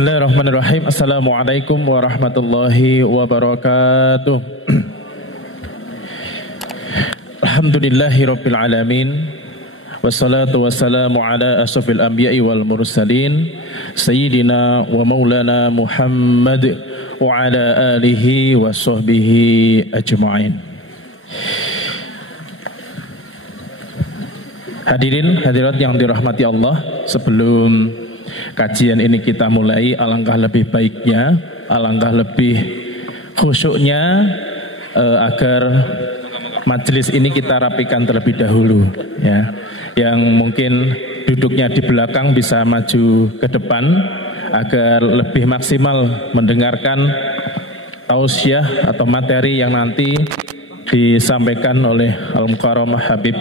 Bismillahirrahmanirrahim. Assalamualaikum warahmatullahi wabarakatuh. Alhamdulillahi rabbil alamin. Wassalatu wassalamu ala ashrafil anbiya'i wal mursalin Sayyidina wa maulana Muhammad wa ala alihi wa sahbihi ajma'in. Hadirin hadirat yang dirahmati Allah, sebelum kajian ini kita mulai, alangkah lebih baiknya, alangkah lebih khusyuknya agar majelis ini kita rapikan terlebih dahulu, ya. Yang mungkin duduknya di belakang bisa maju ke depan agar lebih maksimal mendengarkan tausiah atau materi yang nanti disampaikan oleh Al-Mukarram Habib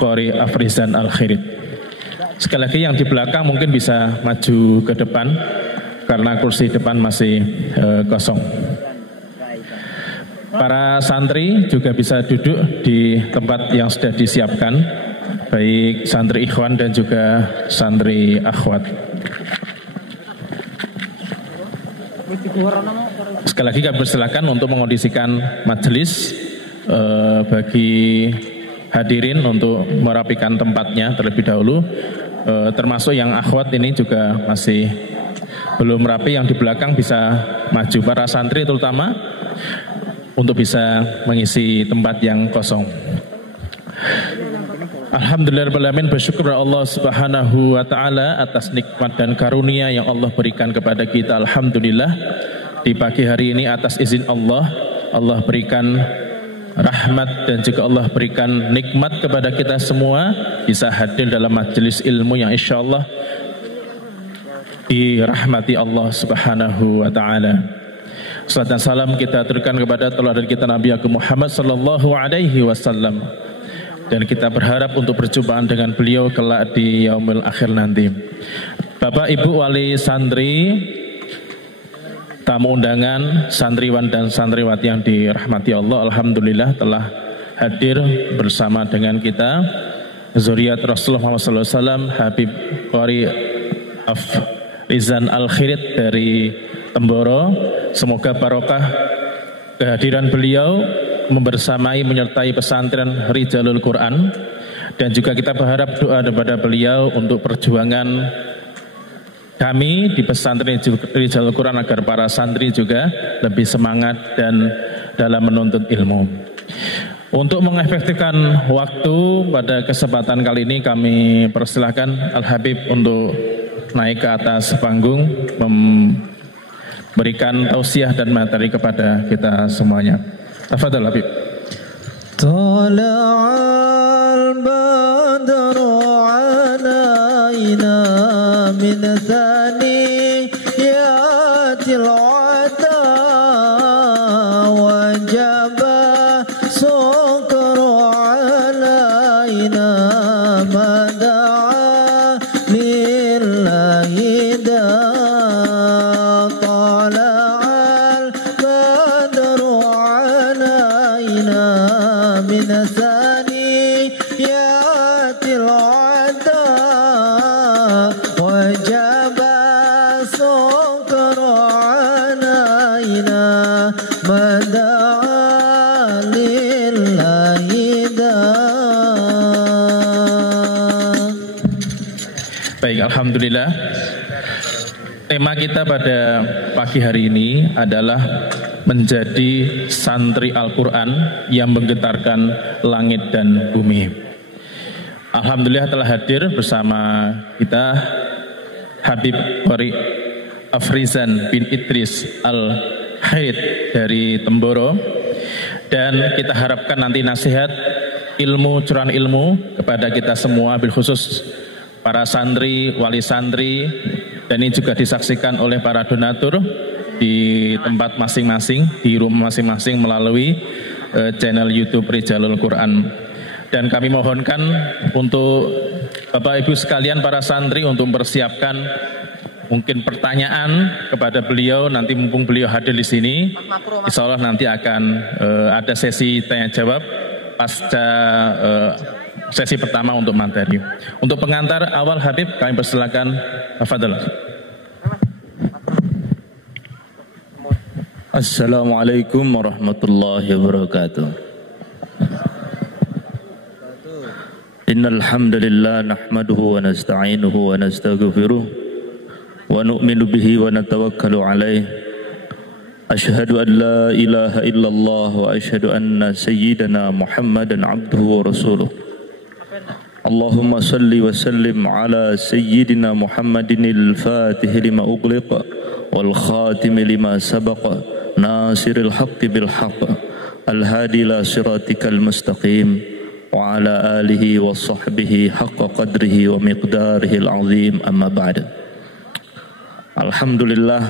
Qori Afrizan Al-Khirit. Sekali lagi yang di belakang mungkin bisa maju ke depan karena kursi depan masih kosong. Para santri juga bisa duduk di tempat yang sudah disiapkan, baik santri ikhwan dan juga santri akhwat. Sekali lagi kami persilakan untuk mengondisikan majelis bagi hadirin untuk merapikan tempatnya terlebih dahulu. Termasuk yang akhwat ini juga masih belum rapi, yang di belakang bisa maju, para santri terutama, untuk bisa mengisi tempat yang kosong. Alhamdulillahirrahmanirrahim, bersyukur Allah subhanahu wa ta'ala atas nikmat dan karunia yang Allah berikan kepada kita. Alhamdulillah, di pagi hari ini atas izin Allah, Allah berikan rahmat dan juga Allah berikan nikmat kepada kita semua bisa hadir dalam majelis ilmu yang insyaallah dirahmati Allah subhanahu wa ta'ala. Salam dan salam kita aturkan kepada tauladan kita Nabi Muhammad sallallahu alaihi wasallam, dan kita berharap untuk perjumpaan dengan beliau kelak di yaumil akhir nanti. Bapak Ibu wali santri, tamu undangan, santriwan dan santriwati yang dirahmati Allah, alhamdulillah telah hadir bersama dengan kita zuriat Rasulullah SAW, Habib Qori Afrizan Al-Khirit dari Temboro. Semoga barokah kehadiran beliau membersamai menyertai pesantren Rijalul Quran, dan juga kita berharap doa kepada beliau untuk perjuangan kami di pesantren Rijalul Quran agar para santri juga lebih semangat dan dalam menuntut ilmu. Untuk mengefektifkan waktu pada kesempatan kali ini, kami persilahkan Al-Habib untuk naik ke atas panggung memberikan tausiah dan materi kepada kita semuanya. Tafadhal Habib. Tala'al badru alaina min thaniyatil wada wajaba sukru alaina mada'a lillahi da. Tala'al badru alaina min thaniyatil wada wajaba sukru alaina mada'a lillahi da. Baik, alhamdulillah. Tema kita pada pagi hari ini adalah menjadi santri Al-Quran yang menggetarkan langit dan bumi. Alhamdulillah telah hadir bersama kita Habib Qori Afrizan bin Idris Al-Khirit dari Temboro, dan kita harapkan nanti nasihat ilmu, curahan ilmu kepada kita semua, bil khusus para santri, wali santri, dan ini juga disaksikan oleh para donatur di tempat masing-masing, di rumah masing-masing melalui channel YouTube Rijalul Quran. Dan kami mohonkan untuk Bapak Ibu sekalian para santri untuk mempersiapkan mungkin pertanyaan kepada beliau nanti, mumpung beliau hadir di sini. Insya Allah nanti akan ada sesi tanya jawab pasca sesi pertama untuk materi. Untuk pengantar awal Habib kami persilakan, tafadhol. Assalamualaikum warahmatullahi wabarakatuh. Innal hamdalillah nahmaduhu wa nasta'inuhu wa nastaghfiruh wa nu'minu bihi wa natawakkalu alaihi. Asyhadu an la ilaha illallah wa asyhadu anna sayyidana Muhammadan abduhu wa rasuluh. Allahumma salli wa sallim ala sayyidina Muhammadinil fatih lima ughliqa wal khatim lima sabaqa nasiril haqqi bil haqq al-hadi ila siratikal mustaqim wa ala alihi wa sahbihi haqqa qadrihi wa miqdarihi al-azim amma ba'd. Alhamdulillah,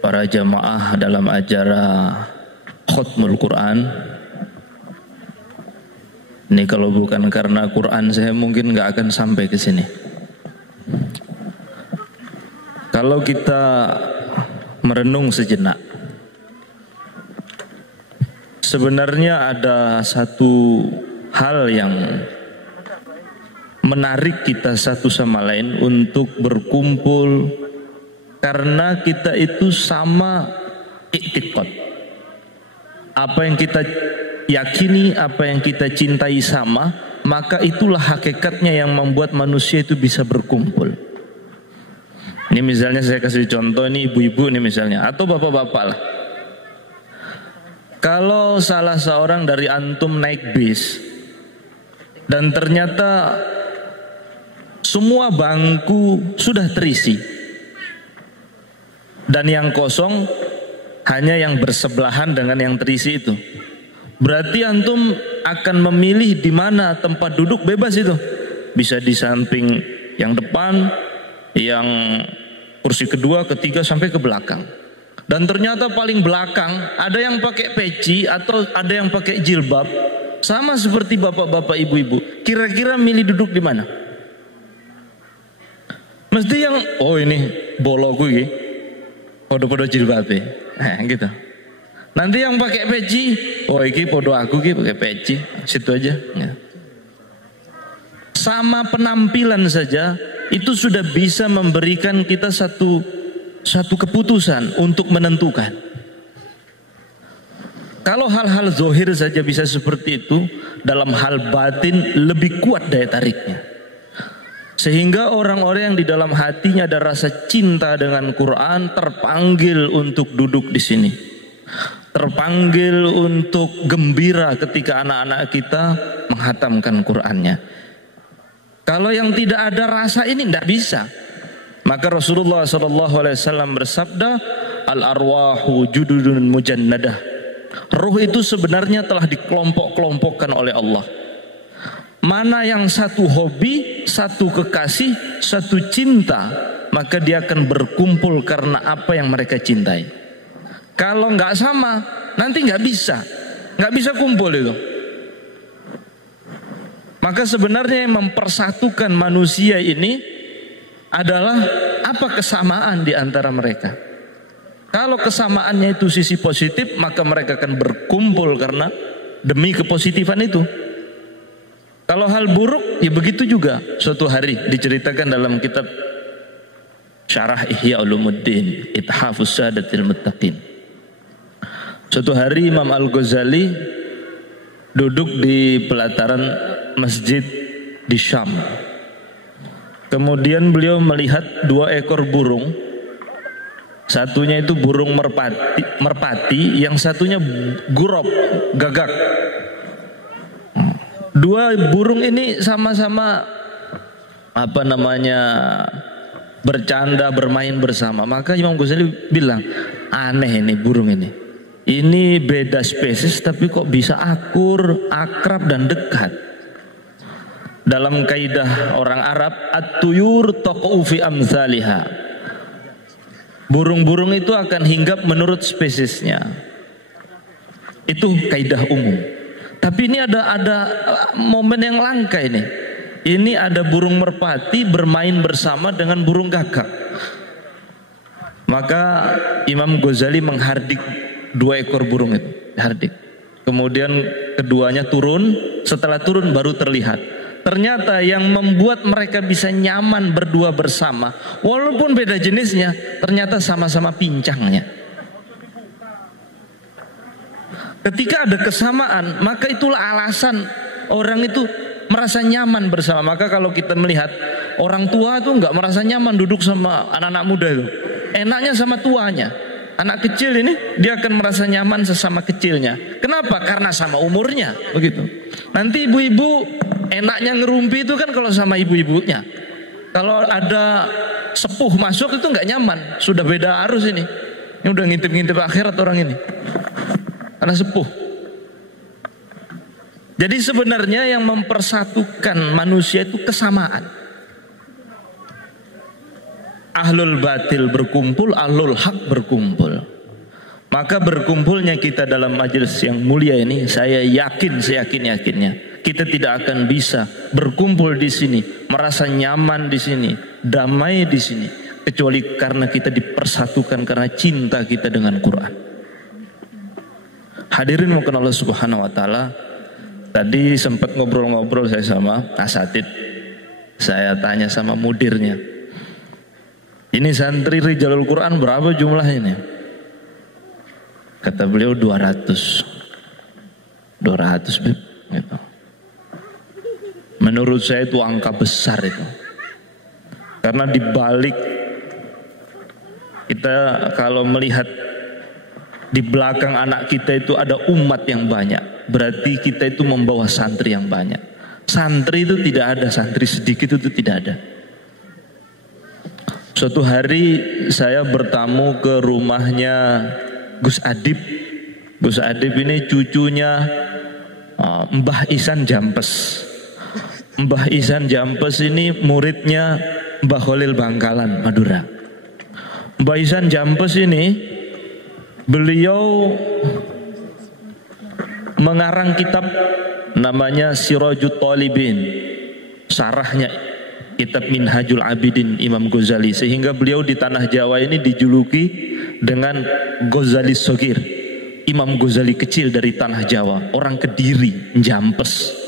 para jamaah dalam acara Khatmul Quran. Ini kalau bukan karena Quran saya mungkin nggak akan sampai ke sini. Kalau kita merenung sejenak, sebenarnya ada satu hal yang menarik kita satu sama lain untuk berkumpul, karena kita itu sama i'tiqad. Apa yang kita yakini, apa yang kita cintai sama, maka itulah hakikatnya yang membuat manusia itu bisa berkumpul. Ini misalnya saya kasih contoh, ini ibu-ibu nih misalnya, atau bapak-bapak lah. Kalau salah seorang dari antum naik bis dan ternyata semua bangku sudah terisi dan yang kosong hanya yang bersebelahan dengan yang terisi itu, berarti antum akan memilih di mana tempat duduk bebas itu. Bisa di samping yang depan, yang kursi kedua, ketiga, sampai ke belakang. Dan ternyata paling belakang ada yang pakai peci atau ada yang pakai jilbab, sama seperti bapak-bapak ibu-ibu. Kira-kira milih duduk di mana? Mesti yang ini boloku iki podo-podo jilbabe. Gitu. Nanti yang pakai peci, iki podo aku iki pakai peci, situ aja. Ya. Sama penampilan saja itu sudah bisa memberikan kita satu keputusan untuk menentukan. Kalau hal-hal zohir saja bisa seperti itu, dalam hal batin lebih kuat daya tariknya. Sehingga orang-orang yang di dalam hatinya ada rasa cinta dengan Quran terpanggil untuk duduk di sini. Terpanggil untuk gembira ketika anak-anak kita menghatamkan Qurannya. Kalau yang tidak ada rasa ini tidak bisa. Maka Rasulullah SAW bersabda, al-arwahu jududun mujannadah. Ruh itu sebenarnya telah dikelompok-kelompokkan oleh Allah. Mana yang satu hobi, satu kekasih, satu cinta, maka dia akan berkumpul karena apa yang mereka cintai. Kalau nggak sama, nanti nggak bisa kumpul itu. Maka sebenarnya yang mempersatukan manusia ini adalah apa kesamaan di antara mereka. Kalau kesamaannya itu sisi positif, maka mereka akan berkumpul karena demi kepositifan itu. Kalau hal buruk, ya begitu juga. Suatu hari diceritakan dalam kitab Syarah Ihya Ulumuddin, Ithafus Sadatil Muttaqin. Suatu hari Imam Al-Ghazali duduk di pelataran masjid di Syam. Kemudian beliau melihat 2 ekor burung. Satunya itu burung merpati, yang satunya gurop, gagak. 2 burung ini sama-sama bercanda, bermain bersama. Maka Imam Ghazali bilang, aneh ini burung ini. Ini beda spesies tapi kok bisa akur, akrab dan dekat. Dalam kaidah orang Arab, at-tuyur taqa'u fi amsalihha. Burung-burung itu akan hinggap menurut spesiesnya. Itu kaidah umum. Tapi ini ada momen yang langka ini. Ini ada burung merpati bermain bersama dengan burung gagak. Maka Imam Ghazali menghardik 2 ekor burung itu, hardik. Kemudian keduanya turun, setelah turun baru terlihat. ternyata yang membuat mereka bisa nyaman berdua bersama, walaupun beda jenisnya, ternyata sama-sama pincangnya. Ketika ada kesamaan, maka itulah alasan orang itu merasa nyaman bersama. Maka kalau kita melihat orang tua itu nggak merasa nyaman duduk sama anak-anak muda itu, enaknya sama tuanya. Anak kecil ini dia akan merasa nyaman sesama kecilnya. Kenapa? Karena sama umurnya, begitu. Nanti ibu-ibu enaknya ngerumpi itu kan kalau sama ibu-ibunya. Kalau ada sepuh masuk itu nggak nyaman, sudah beda arus ini. Ini udah ngintip-ngintip akhirat orang ini. Karena sepuh. Jadi sebenarnya yang mempersatukan manusia itu kesamaan. Ahlul batil berkumpul, ahlul hak berkumpul. Maka berkumpulnya kita dalam majelis yang mulia ini, saya yakin, seyakin-yakinnya, kita tidak akan bisa berkumpul di sini, merasa nyaman di sini, damai di sini, kecuali karena kita dipersatukan karena cinta kita dengan Quran. Hadirin mungkin Allah Subhanahu wa taala, tadi sempat ngobrol-ngobrol saya sama asatid. Saya tanya sama mudirnya, ini santri Rijalul Quran berapa jumlahnya ini? Kata beliau 200 gitu. Menurut saya itu angka besar itu. Karena dibalik kita kalau melihat di belakang anak kita itu ada umat yang banyak, berarti kita itu membawa santri yang banyak. Santri itu tidak ada, santri sedikit itu tidak ada. Suatu hari saya bertamu ke rumahnya Gus Adib. Gus Adib ini cucunya Mbah Ihsan Jampes. Mbah Ihsan Jampes ini muridnya Mbah Khalil Bangkalan, Madura. Mbah Ihsan Jampes ini beliau mengarang kitab namanya Sirajut Talibin, sarahnya kitab Minhajul Abidin Imam Ghazali, sehingga beliau di tanah Jawa ini dijuluki dengan Ghazali Sogir, Imam Ghazali kecil dari tanah Jawa, orang Kediri, Jampes.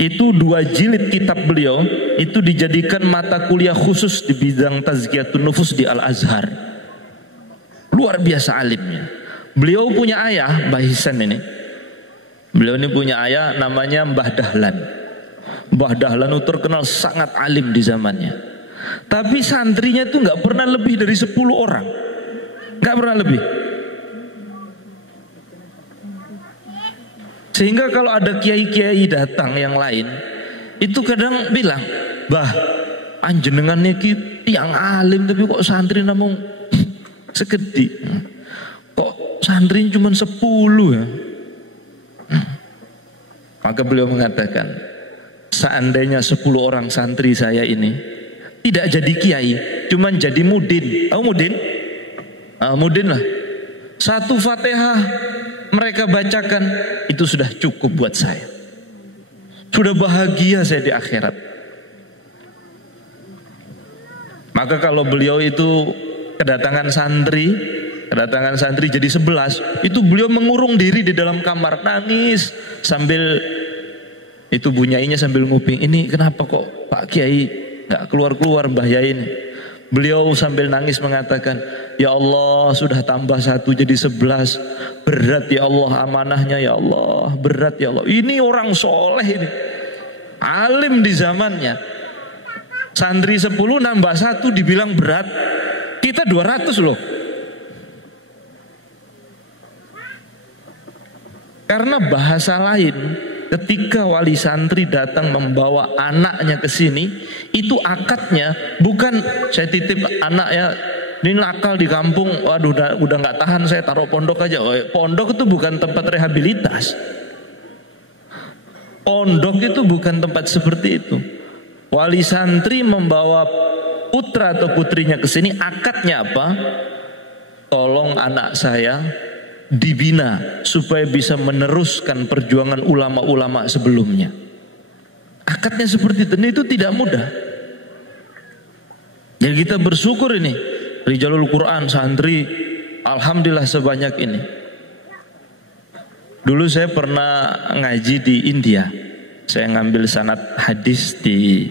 Itu 2 jilid kitab beliau itu dijadikan mata kuliah khusus di bidang tazkiyatun nufus di Al-Azhar. Luar biasa alimnya. Beliau punya ayah, Mbah Ihsan ini. Beliau ini punya ayah namanya Mbah Dahlan. Mbah Dahlan itu terkenal sangat alim di zamannya. Tapi santrinya itu nggak pernah lebih dari 10 orang. Nggak pernah lebih. Sehingga kalau ada kiai-kiai datang yang lain, itu kadang bilang, "Bah, anjenengan niki tiang alim tapi kok santri namung segede, kok santri cuma 10 ya?" Maka beliau mengatakan, seandainya 10 orang santri saya ini tidak jadi kiai, cuma jadi mudin. Tahu mudin? Mudin lah. 1 Fatihah mereka bacakan, itu sudah cukup buat saya. Sudah bahagia saya di akhirat. Maka kalau beliau itu kedatangan santri jadi 11, itu beliau mengurung diri di dalam kamar, nangis sambil itu bunyainya sambil nguping, "Ini kenapa kok Pak Kiai nggak keluar-keluar Mbah Yai ini?" Beliau sambil nangis mengatakan, "Ya Allah, sudah tambah 1 jadi 11. Berat ya Allah amanahnya ya Allah, berat ya Allah. Ini orang soleh ini, alim di zamannya. Santri 10 nambah 1 dibilang berat. Kita 200 loh." Karena bahasa lain, ketika wali santri datang membawa anaknya ke sini, itu akadnya bukan saya titip anak ya, ini nakal di kampung, waduh udah nggak tahan saya taruh pondok aja. Pondok itu bukan tempat rehabilitas. Pondok itu bukan tempat seperti itu. Wali santri membawa putra atau putrinya ke sini, akadnya apa? Tolong anak saya dibina supaya bisa meneruskan perjuangan ulama-ulama sebelumnya. Akadnya seperti itu. Itu tidak mudah. Ya kita bersyukur ini Rijalul Quran santri alhamdulillah sebanyak ini. Dulu saya pernah ngaji di India. saya ngambil sanad hadis di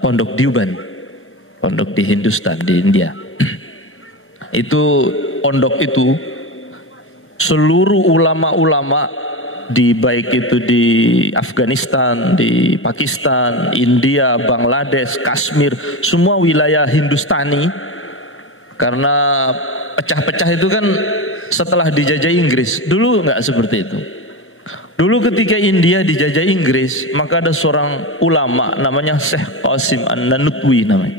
pondok Diuban, pondok di Hindustan, di India. Itu pondok itu seluruh ulama-ulama baik itu di Afghanistan, di Pakistan, India, Bangladesh, Kashmir, semua wilayah Hindustani, karena pecah-pecah itu kan setelah dijajah Inggris. Dulu nggak seperti itu. Dulu ketika India dijajah Inggris, maka ada seorang ulama namanya Syekh Qasim An-Nanutwi namanya.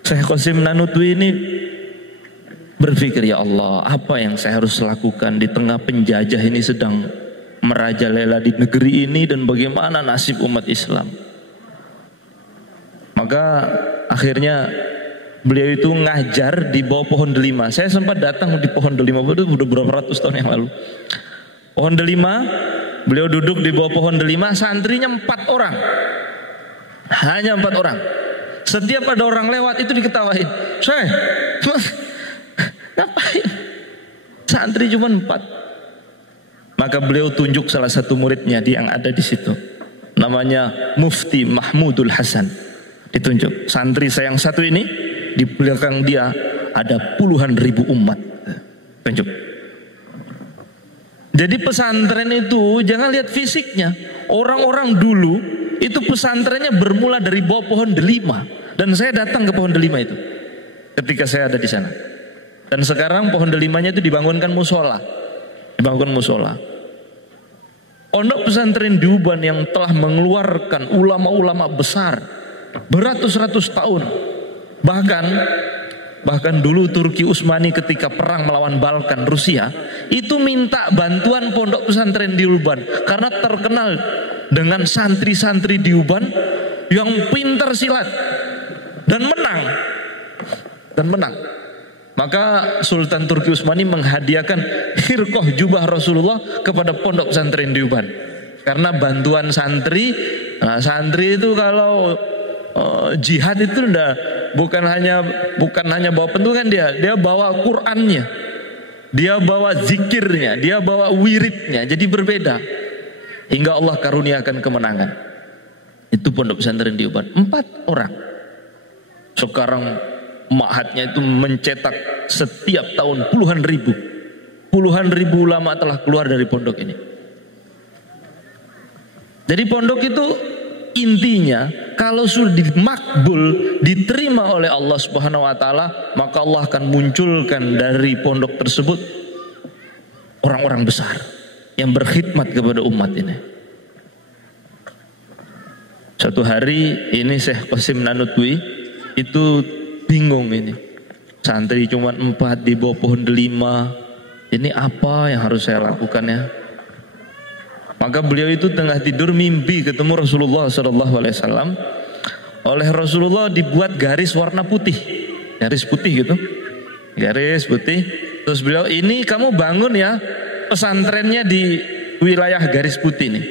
Syekh Qasim Nanutwi ini berpikir, ya Allah, apa yang saya harus lakukan di tengah penjajah ini sedang merajalela di negeri ini, dan bagaimana nasib umat Islam. Maka akhirnya beliau itu ngajar di bawah pohon delima. Saya sempat datang di pohon delima, itu udah berapa ratus tahun yang lalu. Pohon delima, beliau duduk di bawah pohon delima, santrinya 4 orang. Hanya 4 orang. Setiap ada orang lewat itu diketawain. Syekh, ngapain? Santri cuma 4. Maka beliau tunjuk salah satu muridnya yang ada di situ, namanya Mufti Mahmudul Hasan. Ditunjuk, santri saya yang satu ini, di belakang dia ada puluhan ribu umat. Tunjuk. Jadi pesantren itu jangan lihat fisiknya. Orang-orang dulu itu pesantrennya bermula dari bawah pohon delima, dan saya datang ke pohon delima itu ketika saya ada di sana. Dan sekarang pohon delimanya itu dibangunkan musola. Pondok pesantren Diuban yang telah mengeluarkan ulama-ulama besar beratus-ratus tahun. Bahkan dulu Turki Utsmani ketika perang melawan Balkan, Rusia, itu minta bantuan pondok pesantren Diuban karena terkenal dengan santri-santri Diuban yang pintar silat dan menang. Maka Sultan Turki Utsmani menghadiahkan khirqah jubah Rasulullah kepada pondok pesantren Diuban karena bantuan santri. Nah, santri itu kalau jihad itu bukan hanya bawa pentungan, dia bawa Qur'annya, dia bawa zikirnya, dia bawa wiridnya, jadi berbeda hingga Allah karuniakan kemenangan. Itu pondok pesantren Diuban, 4 orang. Sekarang ma'hadnya itu mencetak setiap tahun puluhan ribu ulama telah keluar dari pondok ini. Jadi pondok itu intinya kalau sudah dimakbul, diterima oleh Allah Subhanahu wa taala, maka Allah akan munculkan dari pondok tersebut orang-orang besar yang berkhidmat kepada umat ini. Suatu hari ini Syekh Qasim Nanutwi itu bingung, ini santri cuma 4 di bawah pohon delima, ini apa yang harus saya lakukan ya? Maka beliau itu tengah tidur mimpi ketemu Rasulullah SAW. Oleh Rasulullah dibuat garis warna putih, garis putih gitu, garis putih. Terus beliau, ini kamu bangun ya pesantrennya di wilayah garis putih ini.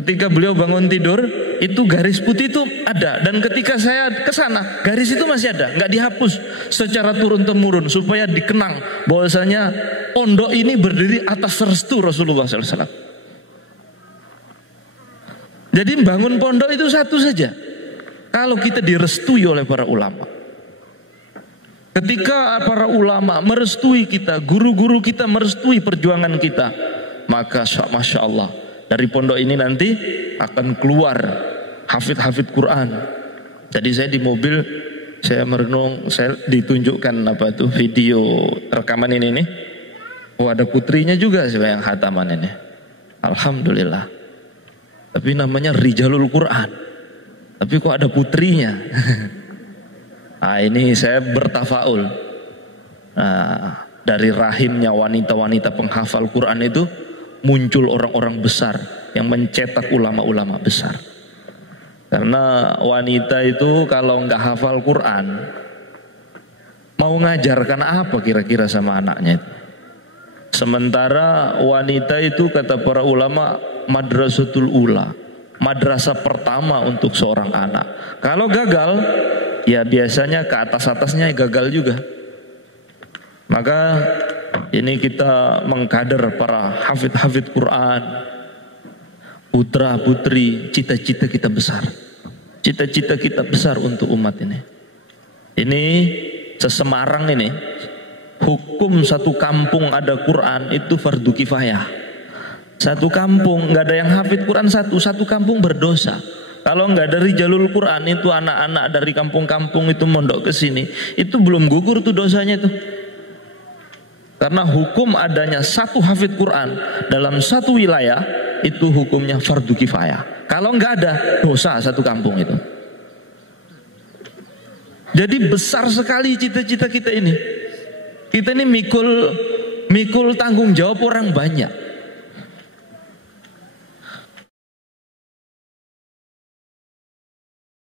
Ketika beliau bangun tidur, itu garis putih itu ada, dan ketika saya ke sana, garis itu masih ada, nggak dihapus secara turun temurun supaya dikenang bahwasanya pondok ini berdiri atas restu Rasulullah SAW. Jadi bangun pondok itu satu saja, kalau kita direstui oleh para ulama. Ketika para ulama merestui kita, guru-guru kita merestui perjuangan kita, maka masya Allah, dari pondok ini nanti akan keluar hafid-hafid Quran. Jadi saya di mobil, saya merenung, saya ditunjukkan video rekaman ini nih. Oh, ada putrinya juga yang khataman ini. Alhamdulillah. Tapi namanya Rijalul Quran. Tapi kok ada putrinya? Nah, ini saya bertafaul. Nah, dari rahimnya wanita-wanita penghafal Quran itu muncul orang-orang besar yang mencetak ulama-ulama besar. Karena wanita itu kalau nggak hafal Quran, mau ngajarkan apa kira-kira sama anaknya itu? Sementara wanita itu kata para ulama madrasatul ula, madrasah pertama untuk seorang anak. Kalau gagal, ya biasanya ke atas-atasnya gagal juga. Maka ini kita mengkader para hafid-hafid Quran, putra putri, cita-cita kita besar. Cita-cita kita besar untuk umat ini. Ini sesemarang ini, hukum satu kampung ada Quran itu fardu kifayah. Satu kampung nggak ada yang hafid Quran, satu kampung berdosa. Kalau nggak dari jalul Quran itu anak-anak dari kampung-kampung itu mondok ke sini, itu belum gugur tuh dosanya itu. Karena hukum adanya satu hafid Quran dalam satu wilayah itu hukumnya fardu kifayah. Kalau nggak ada dosa satu kampung itu. Jadi besar sekali cita-cita kita ini. Kita ini mikul tanggung jawab orang banyak.